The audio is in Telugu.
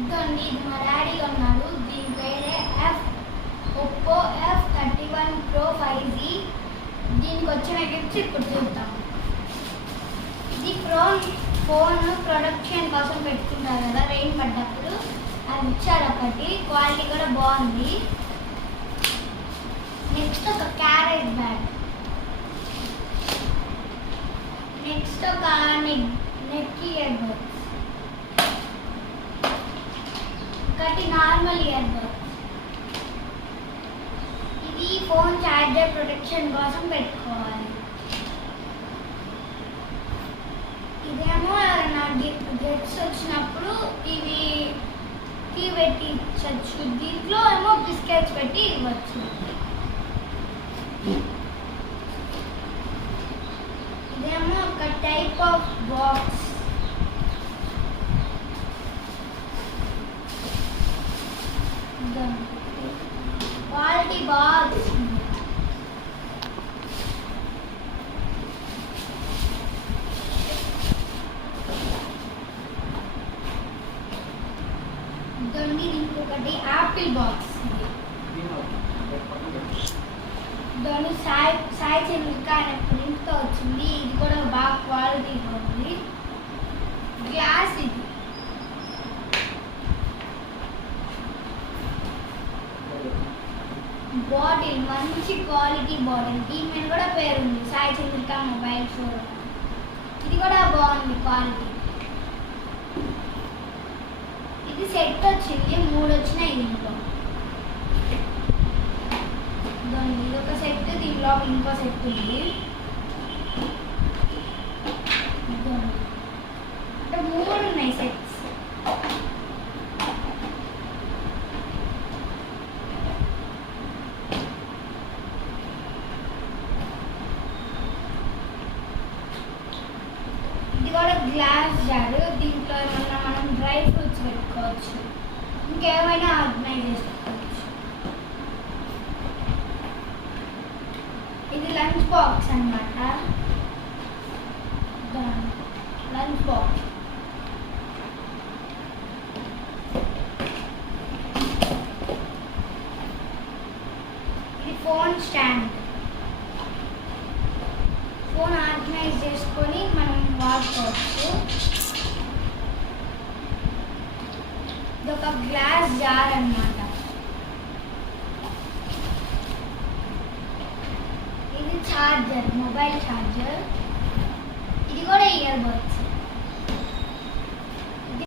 ఇదండి, ఇది మా డాడీ కొన్నాడు. దీని పేరే ఒప్పో F31 Pro 5G. దీనికి వచ్చిన గిఫ్ట్స్ ఇప్పుడు చూద్దాం. ఇది ఫోన్ ప్రొడక్షన్ కోసం పెట్టుకుంటారు కదా, రెయిన్ పడ్డప్పుడు అది ఇచ్చారు. ఒకటి క్వాలిటీ కూడా బాగుంది. నెక్స్ట్ ఒక క్యారేజ్ బ్యాగ్, నెక్స్ట్ ఒక నెక్ ఇయర్ బడ్స్, ఒకటి నార్మల్ ఇయర్ బడ్స్. ఇది ఫోన్ ఛార్జర్ ప్రొటెక్షన్ కోసం పెట్టుకోవాలి. ఇదేమో నా గెట్స్ వచ్చినప్పుడు ఇవి కీ పెట్టి ఇచ్చచ్చు. దీంట్లో ఏమో బిస్కెట్స్ పెట్టి ఇవ్వచ్చు. ఇదేమో ఒక type of box. Quality box. ఇంకొకటి యాపిల్ బాక్స్. దాని సాయి చంద్రిక అనే ప్రింట్తో వచ్చింది. ఇది కూడా బాగా క్వాలిటీగా ఉంది. గ్లాస్ ఇది. బాటిల్, మంచి క్వాలిటీ బాటిల్. దీని మీద కూడా పేరు ఉంది, సాయి చంద్రిక మొబైల్ షోరూమ్. ఇది కూడా బాగుంది క్వాలిటీ. ఇది సెట్ వచ్చింది, 3 వచ్చినాయి దీంట్లో. ఇది ఒక సెట్, దీంట్లో ఇంకో సెట్ ఉంది. అంటే 3 ఉన్నాయి సెట్స్. ఇది కూడా గ్లాస్ జార్. దీంట్లో ఏమన్నా మనం డ్రై ఫ్రూట్స్ పెట్టుకోవచ్చు, ఇంకేమైనా ఆర్గనైజ్ చేసుకోవచ్చు. ఇది లంచ్ బాక్స్ అన్నమాట. Lunch box. ఇది ఫోన్ స్టాండ్. ఫోన్ ఆర్గనైజ్ చేసుకొని మనం వాడుకోవచ్చు. ఇది ఒక గ్లాస్ జార్ అన్నమాట. ఇది చార్జర్, మొబైల్ చార్జర్. ఇది కూడా ఇయర్ బడ్స్.